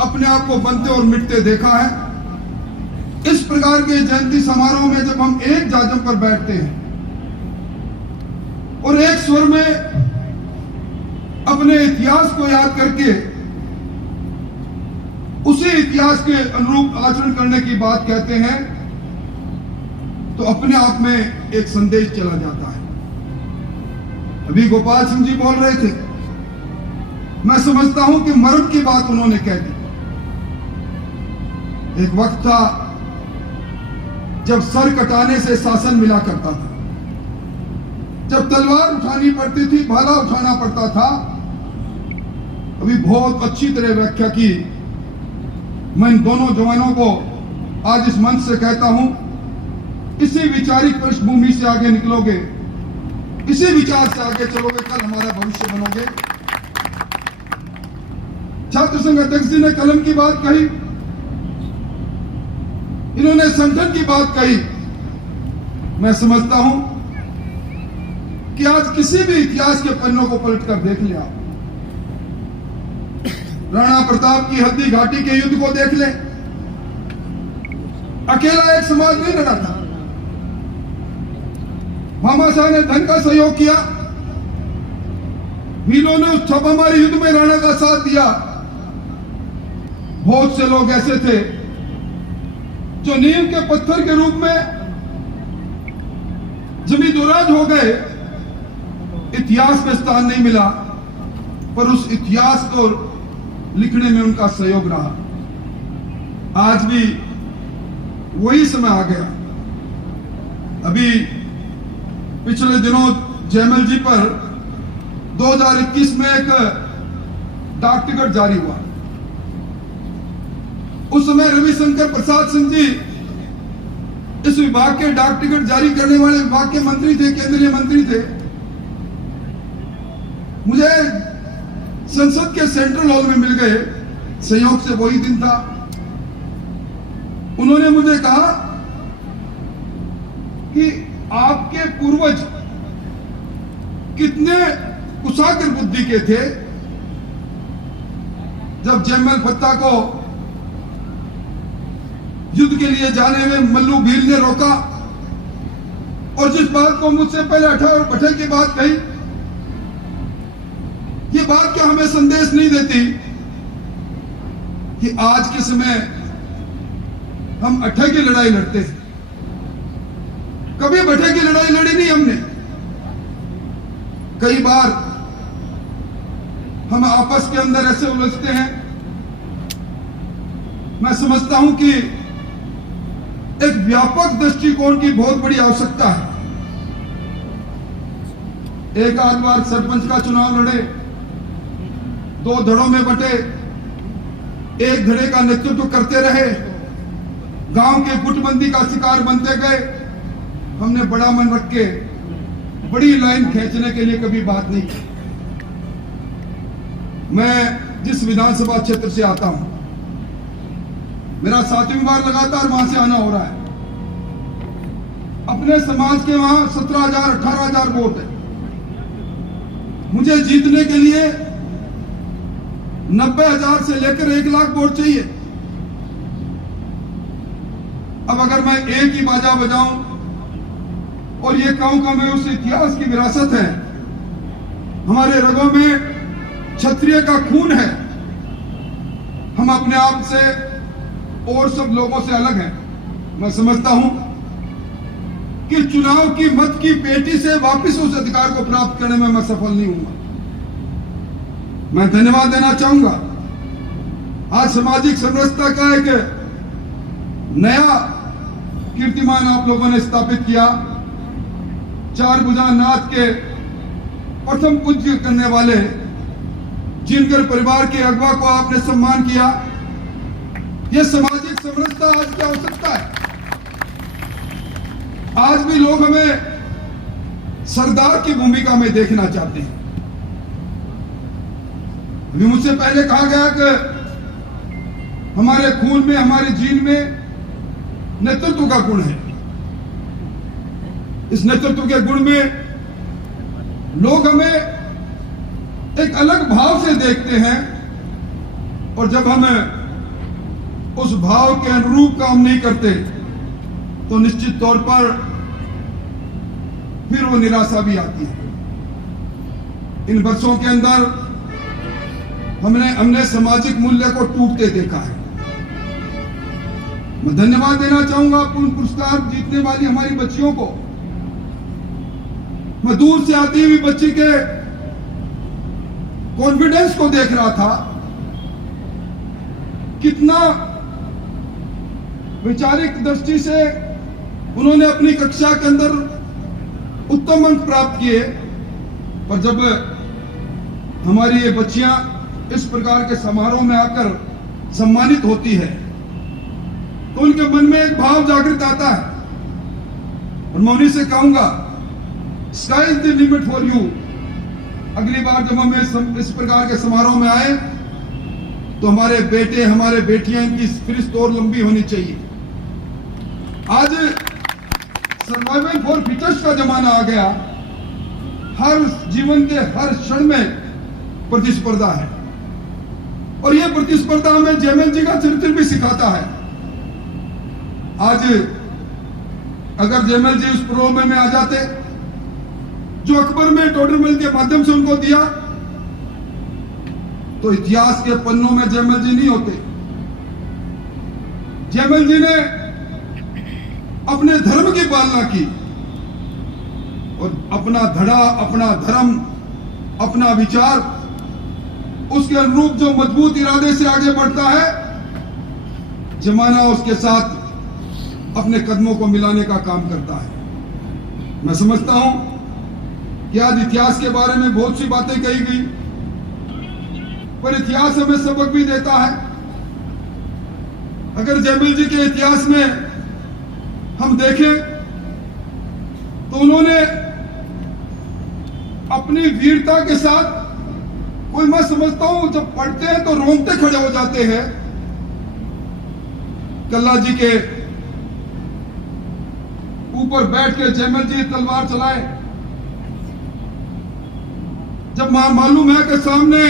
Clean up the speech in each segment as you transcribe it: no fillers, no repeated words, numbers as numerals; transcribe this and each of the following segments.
अपने आप को बनते और मिटते देखा है। इस प्रकार के जयंती समारोह में जब हम एक जाजम पर बैठते हैं और एक स्वर में अपने इतिहास को याद करके उसी इतिहास के अनुरूप आचरण करने की बात कहते हैं, तो अपने आप में एक संदेश चला जाता है। अभी गोपाल सिंह जी बोल रहे थे, मैं समझता हूं कि मरण की बात उन्होंने कह दी। एक वक्त था जब सर कटाने से शासन मिला करता था, जब तलवार उठानी पड़ती थी, भाला उठाना पड़ता था। अभी बहुत अच्छी तरह व्याख्या की। मैं इन दोनों जवानों को आज इस मंच से कहता हूं, इसी वैचारिक पृष्ठभूमि से आगे निकलोगे, इसी विचार से आगे चलोगे, कल हमारा भविष्य बनोगे। छात्र संघ अध्यक्ष जी ने कलम की बात कही, इन्होंने संगठन की बात कही। मैं समझता हूं कि आज किसी भी इतिहास के पन्नों को पलटकर देख लिया, राणा प्रताप की हल्दी घाटी के युद्ध को देख ले, अकेला एक समाज नहीं लड़ा था। भामाशाह ने धन का सहयोग किया, वीरों ने उस छापामारी युद्ध में राणा का साथ दिया। बहुत से लोग ऐसे थे जो नींव के पत्थर के रूप में जमींदोराज हो गए, इतिहास में स्थान नहीं मिला, पर उस इतिहास को लिखने में उनका सहयोग रहा। आज भी वही समय आ गया। अभी पिछले दिनों जयमल जी पर 2021 में एक डाक टिकट जारी हुआ। उस समय रविशंकर प्रसाद सिंह जी इस विभाग के डाक टिकट जारी करने वाले विभाग के मंत्री थे, केंद्रीय मंत्री थे। मुझे संसद के सेंट्रल हॉल में मिल गए, संयोग से वही दिन था। उन्होंने मुझे कहा कि आपके पूर्वज कितने कुशाग्र बुद्धि के थे। जब जयमल फत्ता को युद्ध के लिए जाने में मल्लू भील ने रोका और जिस बात को मुझसे पहले अठा और बठे की बात कही, ये बात क्या हमें संदेश नहीं देती कि आज के समय हम अठे की लड़ाई लड़ते हैं, कभी बठे की लड़ाई लड़ी नहीं हमने। कई बार हम आपस के अंदर ऐसे उलझते हैं। मैं समझता हूं कि एक व्यापक दृष्टिकोण की बहुत बड़ी आवश्यकता है। एक आध बार सरपंच का चुनाव लड़े, 2 धड़ों में बटे, एक धड़े का नेतृत्व करते रहे, गांव के गुटबंदी का शिकार बनते गए। हमने बड़ा मन रख के बड़ी लाइन खींचने के लिए कभी बात नहीं की। मैं जिस विधानसभा क्षेत्र से आता हूं, मेरा 7वीं बार लगातार वहां से आना हो रहा है। अपने समाज के वहां 17,000 18,000 वोट है। मुझे जीतने के लिए 90,000 से लेकर 1 लाख वोट चाहिए। अब अगर मैं एक ही बाजा बजाऊं और ये कहूं कि मैं उस इतिहास की विरासत है, हमारे रगों में क्षत्रिय का खून है, हम अपने आप से और सब लोगों से अलग हैं। मैं समझता हूं कि चुनाव की मत की पेटी से वापस उस अधिकार को प्राप्त करने में मैं सफल नहीं हूंगा। मैं धन्यवाद देना चाहूंगा। आज सामाजिक समरसता का एक नया कीर्तिमान आप लोगों ने स्थापित किया। 4 भुजा नाथ के प्रथम पूज्य करने वाले जिनकर परिवार के अगवा को आपने सम्मान किया। यह सामाजिक समरसता आज की आवश्यकता है। आज भी लोग हमें सरदार की भूमिका में देखना चाहते हैं। अभी मुझसे पहले कहा गया कि हमारे खून में, हमारे जीन में नेतृत्व का गुण है। इस नेतृत्व के गुण में लोग हमें एक अलग भाव से देखते हैं, और जब हम उस भाव के अनुरूप काम नहीं करते तो निश्चित तौर पर फिर वो निराशा भी आती है। इन वर्षों के अंदर हमने सामाजिक मूल्य को टूटते देखा है। मैं धन्यवाद देना चाहूंगा पूर्ण पुरस्कार जीतने वाली हमारी बच्चियों को। मैं दूर से आती हुई बच्ची के कॉन्फिडेंस को देख रहा था, कितना वैचारिक दृष्टि से उन्होंने अपनी कक्षा के अंदर उत्तम अंक प्राप्त किए। पर जब हमारी ये बच्चियां इस प्रकार के समारोह में आकर सम्मानित होती है तो उनके मन में एक भाव जागृत आता है, और मैं उन्हीं से कहूंगा, sky is the limit for you. अगली बार जब हम इस प्रकार के समारोह में आए तो हमारे बेटे, हमारे बेटियां, इनकी फिरिस्त और लंबी होनी चाहिए। आज सर्वाइवल फॉर फिटेस्ट का जमाना आ गया। हर जीवन के हर क्षण में प्रतिस्पर्धा है, और यह प्रतिस्पर्धा हमें जयमल जी का चरित्र भी सिखाता है। आज अगर जयमल जी उस प्रोग्राम में आ जाते जो अकबर में टोडरमल के माध्यम से उनको दिया, तो इतिहास के पन्नों में जयमल जी नहीं होते। जयमल जी ने अपने धर्म की पालना की, और अपना धड़ा, अपना धर्म, अपना विचार, उसके अनुरूप जो मजबूत इरादे से आगे बढ़ता है, जमाना उसके साथ अपने कदमों को मिलाने का काम करता है। मैं समझता हूं कि आज इतिहास के बारे में बहुत सी बातें कही गई, पर इतिहास हमें सबक भी देता है। अगर जयमल जी के इतिहास में हम देखें तो उन्होंने अपनी वीरता के साथ, कोई मैं समझता हूं जब पढ़ते हैं तो रोंगटे खड़े हो जाते हैं। कल्ला जी के ऊपर बैठ के जयमल जी तलवार चलाए, जब मालूम है कि सामने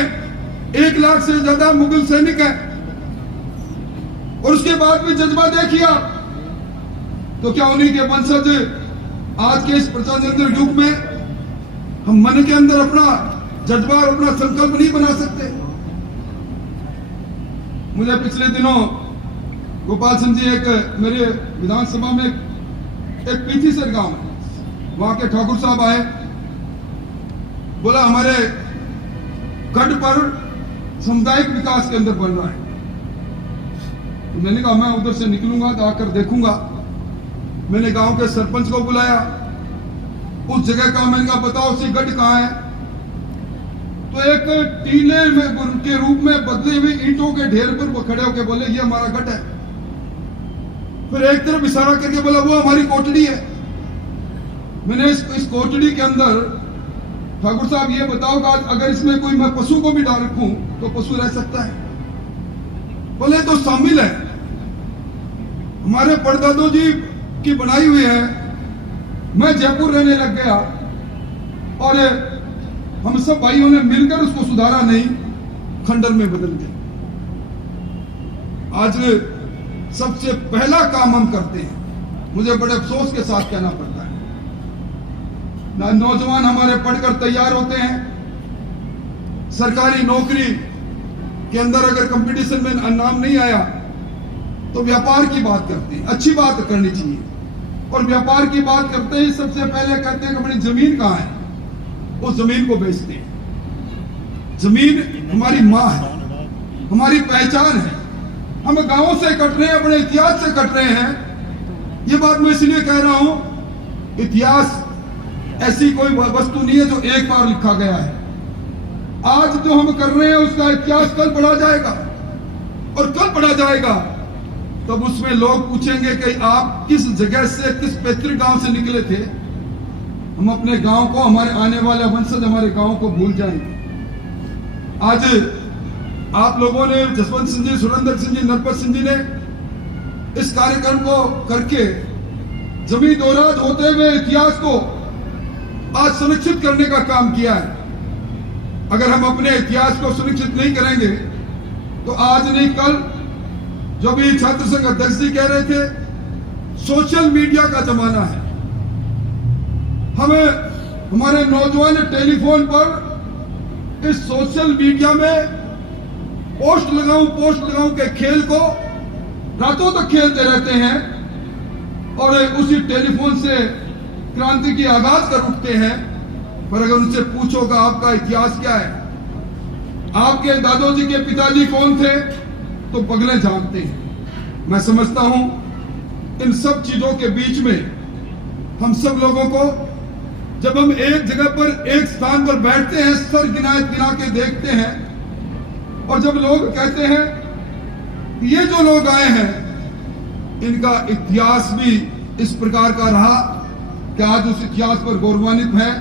1 लाख से ज्यादा मुगल सैनिक है, और उसके बाद भी जज्बा देखिए आप, तो क्या उन्हीं के वंशज आज के इस प्रजातंत्र युग में हम मन के अंदर अपना जज्बा और अपना संकल्प नहीं बना सकते? मुझे पिछले दिनों गोपाल सिंह जी, एक मेरे विधानसभा में एक पीथीसर गांव है, वहां के ठाकुर साहब आए, बोला हमारे गढ़ पर सामुदायिक विकास केंद्र बन रहा है। तो मैंने कहा मैं उधर से निकलूंगा तो आकर देखूंगा। मैंने गांव के सरपंच को बुलाया, उस जगह का मैंने कहा बताओ सी गढ़ कहाँ है? तो एक टीले में के रूप में बदले हुए ईंटों के ढेर पर वो खड़े होकर बोले ये हमारा गढ़ है। फिर एक तरफ इशारा करके बोला वो हमारी कोठड़ी है। मैंने इस कोठड़ी के अंदर, ठाकुर साहब ये बताओ कि अगर इसमें कोई मैं पशु को भी डाल रखूं तो पशु रह सकता है? बोले तो शामिल है, हमारे परदादो जी की बनाई हुई है। मैं जयपुर रहने लग गया और हम सब भाइयों ने मिलकर उसको सुधारा नहीं, खंडर में बदल दिया। आज सबसे पहला काम हम करते हैं, मुझे बड़े अफसोस के साथ कहना पड़ता है, ना नौजवान हमारे पढ़कर तैयार होते हैं, सरकारी नौकरी के अंदर अगर कंपटीशन में नाम नहीं आया तो व्यापार की बात करते हैं। अच्छी बात करनी चाहिए, और व्यापार की बात करते ही सबसे पहले कहते हैं कि अपनी जमीन कहाँ है, उस जमीन को बेचते हैं। जमीन हमारी माँ है, हमारी पहचान है। हम गांवों से कट रहे हैं, अपने इतिहास से कट रहे हैं। ये बात मैं इसलिए कह रहा हूं, इतिहास ऐसी कोई वस्तु नहीं है जो एक बार लिखा गया है। आज जो हम कर रहे हैं उसका इतिहास कल पढ़ा जाएगा, और कल पढ़ा जाएगा तब उसमें लोग पूछेंगे कि आप किस जगह से, किस पैतृक गांव से निकले थे। हम अपने गांव को, हमारे आने वाले वंशज हमारे गांव को भूल जाएंगे। आज आप लोगों ने, जसवंत सिंह जी, सुरेंद्र सिंह जी, नरपत सिंह जी ने इस कार्यक्रम को करके जमीन दोराज होते हुए इतिहास को आज सुनिश्चित करने का काम किया है। अगर हम अपने इतिहास को सुनिश्चित नहीं करेंगे तो आज नहीं कल जो भी छात्र संघ अध्यक्ष जी कह रहे थे, सोशल मीडिया का जमाना है। हमें हमारे नौजवान टेलीफोन पर इस सोशल मीडिया में पोस्ट लगाऊं के खेल को रातों तक खेलते रहते हैं और उसी टेलीफोन से क्रांति की आगाज कर उठते हैं। पर अगर उनसे पूछोगा आपका इतिहास क्या है, आपके दादोजी के पिताजी कौन थे, तो पगले जानते हैं। मैं समझता हूं इन सब चीजों के बीच में हम सब लोगों को, जब हम एक जगह पर एक स्थान पर बैठते हैं, सर गिना के देखते हैं, और जब लोग कहते हैं ये जो लोग आए हैं इनका इतिहास भी इस प्रकार का रहा कि आज उस इतिहास पर गौरवान्वित है,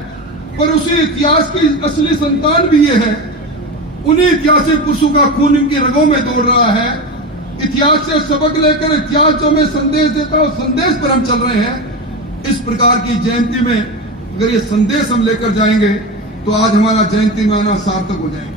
पर उसी इतिहास की असली संतान भी ये है। उन्हीं ऐतिहासिक पुरुषों का खून इनकी रगों में दौड़ रहा है। इतिहास से सबक लेकर इतिहास जो हमें संदेश देता है, उस संदेश पर हम चल रहे हैं। इस प्रकार की जयंती में अगर ये संदेश हम लेकर जाएंगे तो आज हमारा जयंती मनाना सार्थक हो जाएगा।